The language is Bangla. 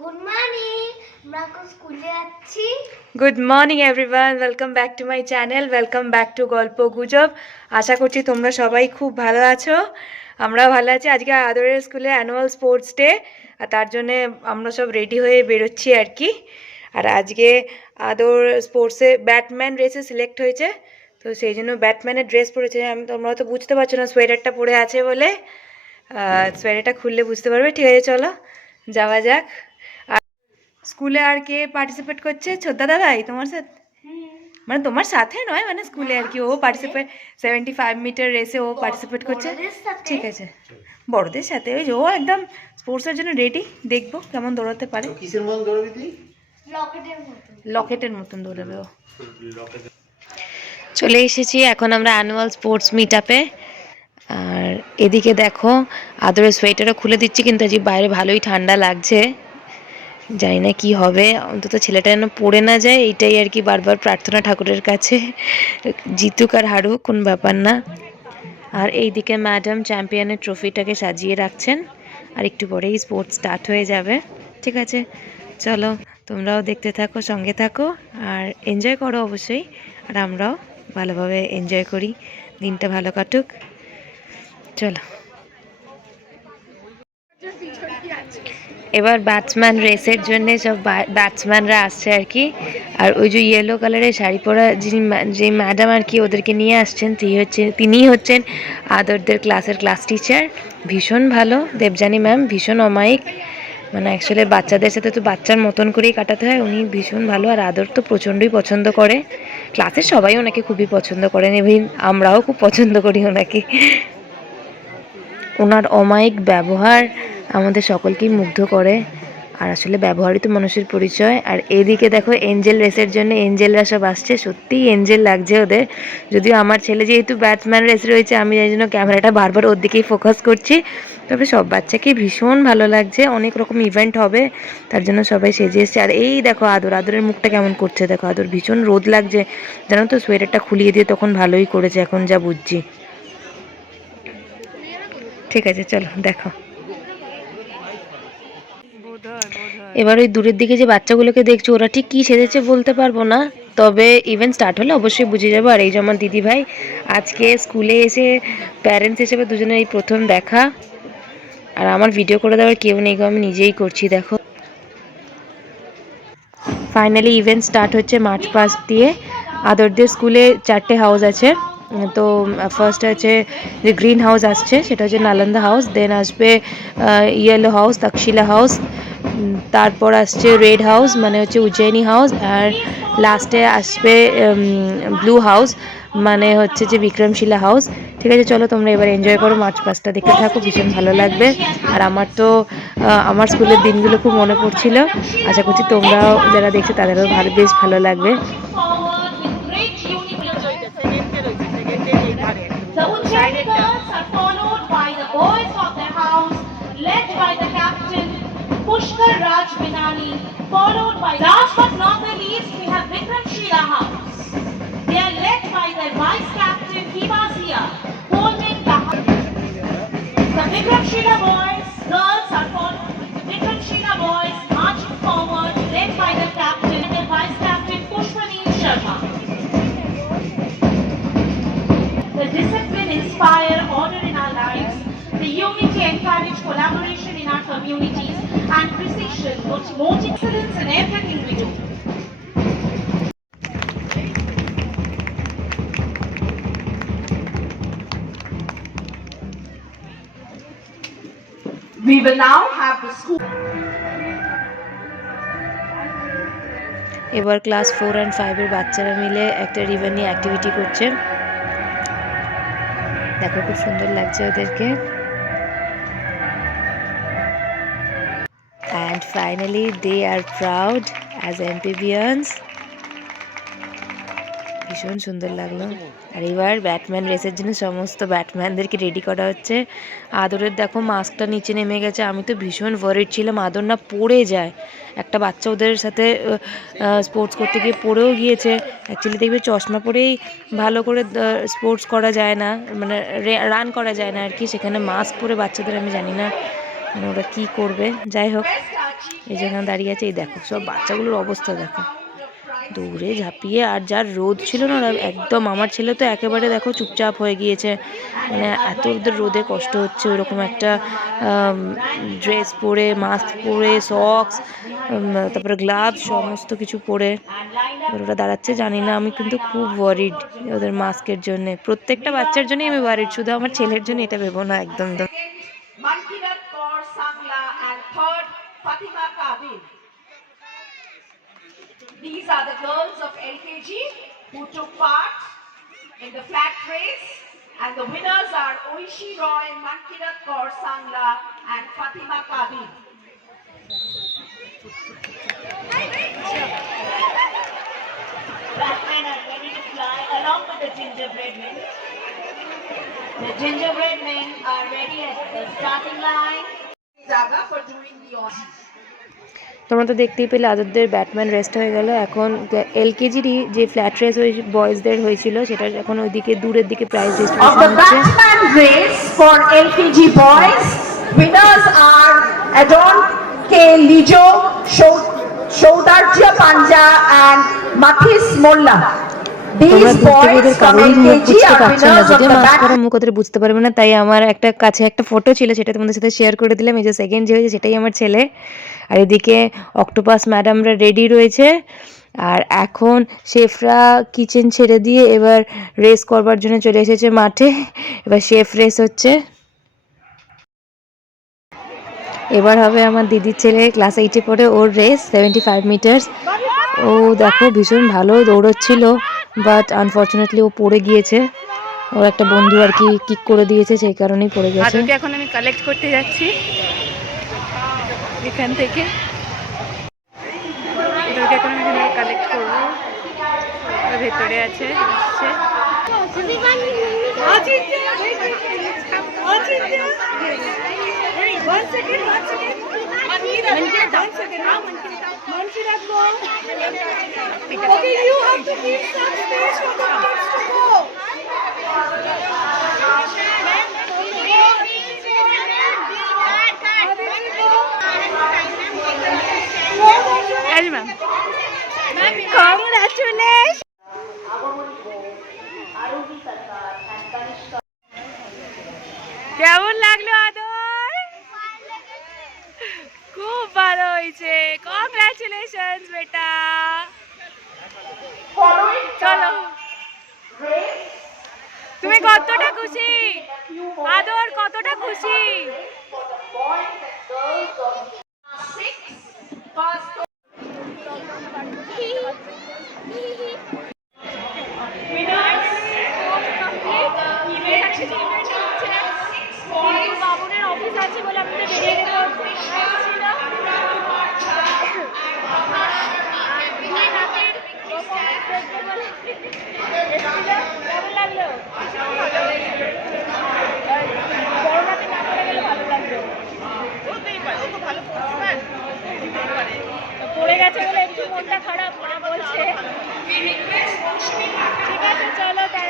গুড মর্নিং, আমরা এখন স্কুলে যাচ্ছি। Good morning everyone, welcome back to my channel, welcome back to গল্প গুজব। আশা করছি তোমরা সবাই খুব ভালো আছো। আমরাও ভালো আছি। আজকে আদরের স্কুলে অ্যানুয়াল স্পোর্টস ডে, আর তার জন্যে আমরা সব রেডি হয়ে বেরোচ্ছি আর কি। আর আজকে আদর স্পোর্টসে ব্যাটম্যান রেসে সিলেক্ট হয়েছে, তো সেই জন্য ব্যাটম্যানের ড্রেস পরেছে। তোমরা তো বুঝতে পারছো না সোয়েটারটা পরে আছে বলে, সোয়েটারটা খুললে বুঝতে পারবে। ঠিক আছে, চলো যাওয়া যাক। স্কুলে আর কে পার্টিসিপেট করছে? ছোদ্দা দাদাই তোমার সাথে, মানে তোমার সাথে নয়, মানে স্কুলে আর কি ও পার্টিসিপেট 75 মিটার রেসে ও পার্টিসিপেট করছে। ঠিক আছে, বড়দের সাথে ওই যে ও একদম স্পোর্টসের জন্য রেডি। দেখবো কেমন দৌড়াতে পারে। কিসের মতন দৌড়াবি তুই? লকেটের মতন দৌড়াবে ও। চলে এসেছি এখন আমরা অ্যানুয়াল স্পোর্টস মিট আপে। আর এদিকে দেখো আদরের সোয়েটারও খুলে দিচ্ছি, কিন্তু আজকে বাইরে ভালোই ঠান্ডা লাগছে। জানি না কি হবে, অন্তত ছেলেটা যেন পড়ে না যায়, এইটাই আর কি বারবার প্রার্থনা ঠাকুরের কাছে। জিতুক আর হারুক কোন ব্যাপার না। আর এইদিকে ম্যাডাম চ্যাম্পিয়নের ট্রফিটাকে সাজিয়ে রাখছেন, আর একটু পরেই স্পোর্টস স্টার্ট হয়ে যাবে। ঠিক আছে, চলো তোমরাও দেখতে থাকো, সঙ্গে থাকো, আর এনজয় করো অবশ্যই। আর আমরাও ভালোভাবে এনজয় করি, দিনটা ভালো কাটুক। চলো, এবার ব্যাটসম্যান রেসের জন্য সব ব্যাটসম্যানরা আসছে আর কি। আর ওই যে ইয়েলো কালারের শাড়ি পরা যে ম্যাডাম আর কি ওদেরকে নিয়ে আসছেন, তিনিই হচ্ছেন আদরদের ক্লাসের ক্লাস টিচার। ভীষণ ভালো দেবযানী ম্যাম, ভীষণ অমায়িক। মানে অ্যাকচুয়ালি বাচ্চাদের সাথে তো বাচ্চার মতন করেই কাটাতে হয়। উনি ভীষণ ভালো, আর আদর তো প্রচণ্ডই পছন্দ করে। ক্লাসের সবাই ওনাকে খুবই পছন্দ করেন, ইভেন আমরাও খুব পছন্দ করি ওনাকে। ওনার অমায়িক ব্যবহার আমাদের সকলকেই মুগ্ধ করে, আর আসলে ব্যবহারই তো মানুষের পরিচয়। আর এদিকে দেখো এঞ্জেল রেসের জন্য এঞ্জেলরা সব আসছে, সত্যিই এঞ্জেল লাগছে ওদের। যদিও আমার ছেলে যেহেতু ব্যাটম্যান রেস রয়েছে, আমি এই জন্য ক্যামেরাটা বারবার ওর দিকেই ফোকাস করছি। তবে সব বাচ্চাকেই ভীষণ ভালো লাগছে, অনেক রকম ইভেন্ট হবে তার জন্য সবাই সেজে এসছে। আর এই দেখো আদরের মুখটা কেমন করছে, দেখো আদর ভীষণ রোদ লাগছে, জানো তো সোয়েটারটা খুলিয়ে দিয়ে তখন ভালোই করেছে, এখন যা বুঝছি। ঠিক আছে, চলো দেখো। এবার ওই দূরের দিকে যে বাচ্চাগুলোকে দেখছো, ওরা ঠিক কী সেজেছে বলতে পারবো না, তবে ইভেন্ট স্টার্ট হলে অবশ্যই বুঝে যাবো। আর এই যে আমার দিদিভাই, আজকে স্কুলে এসে প্যারেন্টস হিসেবে দুজনের এই প্রথম দেখা। আর আমার ভিডিও করে দেওয়ার কেউ নেই গো, আমি নিজেই করছি দেখো। ফাইনালি ইভেন্ট স্টার্ট হচ্ছে মার্চ পাস্ট দিয়ে। আদরদের স্কুলে 4টে হাউস আছে, তো ফার্স্ট আছে যে গ্রিন হাউস আসছে, সেটা হচ্ছে নালন্দা হাউস। দেন আসবে ইয়েলো হাউস, তক্ষশিলা হাউস। তারপর আসছে রেড হাউস, মানে হচ্ছে উজ্জয়িনী হাউস। আর লাস্টে আসবে ব্লু হাউস, মানে হচ্ছে যে বিক্রমশিলা হাউস। ঠিক আছে, চলো তোমরা এবার এনজয় করো, মার্চ পাস্টটা দেখতে থাকো, ভীষণ ভালো লাগবে। আর আমার তো আমার স্কুলের দিনগুলো খুব মনে পড়ছিল। আশা করছি তোমরাও যারা দেখছো তাদেরও বেশ ভালো লাগবে। The Ujjaini girls are followed by the boys of the house, led by the captain Pushkar Raj Binani, followed by last but not the least we have Vikram Shila house. They are led by their vice captain Himasia, holding the Vikram Shila boys. Girls are followed. The Vikram Shila boys marching forward, led by the captain and the vice captain Pushpani Sharma. The discipline inspire order in our lives, the unity encourage collaboration in our communities, and precision motivates excellence in everything we do. We will now have the school. এবার ক্লাস 4 আর 5-এর বাচ্চারা মিলে একটা রিভার অ্যাক্টিভিটি করছে, দেখো খুব সুন্দর লাগছে ওদেরকে। And finally they are proud as amphibians. ভীষণ সুন্দর লাগলো। আর এবার ব্যাটম্যান রেসের জন্য সমস্ত ব্যাটম্যানদেরকে রেডি করা হচ্ছে। আদরের দেখো মাস্কটা নিচে নেমে গেছে, আমি তো ভীষণ ওয়ারিড ছিলাম আদর না পড়ে যায়। একটা বাচ্চা ওদের সাথে স্পোর্টস করতে গিয়ে পড়েও গিয়েছে। অ্যাকচুয়ালি দেখবে চশমা পরেই ভালো করে স্পোর্টস করা যায় না, মানে রান করা যায় না আর কি, সেখানে মাস্ক পরে বাচ্চাদের আমি জানি না মানে ওরা কী করবে। যাই হোক, এই যেখানে দাঁড়িয়ে আছে, এই দেখো সব বাচ্চাগুলোর অবস্থা দেখো, দৌড়ে ঝাঁপিয়ে। আর যার রোদ ছিল না, ওরা একদম, আমার ছেলে তো একেবারে দেখো চুপচাপ হয়ে গিয়েছে, মানে এত ওদের রোদে কষ্ট হচ্ছে। ওরকম একটা ড্রেস পরে, মাস্ক পরে, সক্স, তারপরে গ্লাভস, সমস্ত কিছু পরে এবার ওরা দাঁড়াচ্ছে। জানি না, আমি কিন্তু খুব ওয়ারিড ওদের মাস্কের জন্যে। প্রত্যেকটা বাচ্চার জন্যই আমি ওয়ারিড, শুধু আমার ছেলের জন্য এটা ভেবো না একদম। Mankirat Kaur Sangla and third Fatima Kabil. These are the girls of LKG who took part in the flag race, and the winners are Oishi Roy, Mankirat Kaur Sangla and Fatima Kabil. Batmen are ready to fly along with the gingerbread men. The gingerbread men are ready at the starting line. Jaga for doing the honors. তোমরা তো দেখতেই পেলে আদরদের ব্যাটম্যান রেস্ট হয়ে গেল। এখন এলকেজিরই যে ফ্ল্যাট রেস বয়েজদের হয়েছিল, সেটা এখন ওইদিকে দূরের দিকে প্রাইজ ডিস্ট্রিবিউশন হচ্ছে। Batman race for LKG boys, winners are Adon K. Lijo, Shoudarja Panja and Mathis Molla. তোমরা দেখতে ওদের কারোরই মুখ বুঝতে পারছো না, যদিও মাস্ক পরা মুখ ওদের বুঝতে পারবে না। তাই আমার একটা কাছে একটা ফটো ছিল, সেটা তোমাদের সাথে শেয়ার করে দিলাম। এই যে সেকেন্ড যে হয়েছে সেটাই আমার ছেলে। আর এদিকে অক্টোপাস ম্যাডামরা রেডি রয়েছে। আর এখন শেফরা কিচেন ছেড়ে দিয়ে এবার রেস করবার জন্য চলে এসেছে মাঠে। এবার শেফ রেস হচ্ছে। এবার হবে আমার দিদির ছেলে, ক্লাস 8-এ পড়ে, ওর রেস 75 মিটার্স। ও দেখো ভীষণ ভালো দৌড়চ্ছিল, বাট আনফর্চুনেটলি ও পড়ে গিয়েছে। ওর একটা বন্ধু আর কি কিক করে দিয়েছে, সেই কারণেই পড়ে গেছে। আদরকে এখন আমি কালেক্ট করতে যাচ্ছি এখান থেকে। আদরকে এখন আমি এখানে কালেক্ট করবো। ভেতরে আছে, আসছে। Okay, you have to keep some space for the kids to go. Ma'am, congratulations. কেমন লাগলো আদর? খুব ভালো হয়েছে, কংগ্রাচুলেশনস বেটা। চলো, তুমি কতটা খুশি আদর, কতটা খুশি? বাবুনের অফিস আছে বলে আমাদের বেরিয়ে যেতে হচ্ছে। কেমন লাগলো? করোনাতে না করে গেলে ভালো লাগলো। পড়ে গেছে বলে একটু মনটা খারাপ মা বলছে। ঠিক আছে, চলো তাই।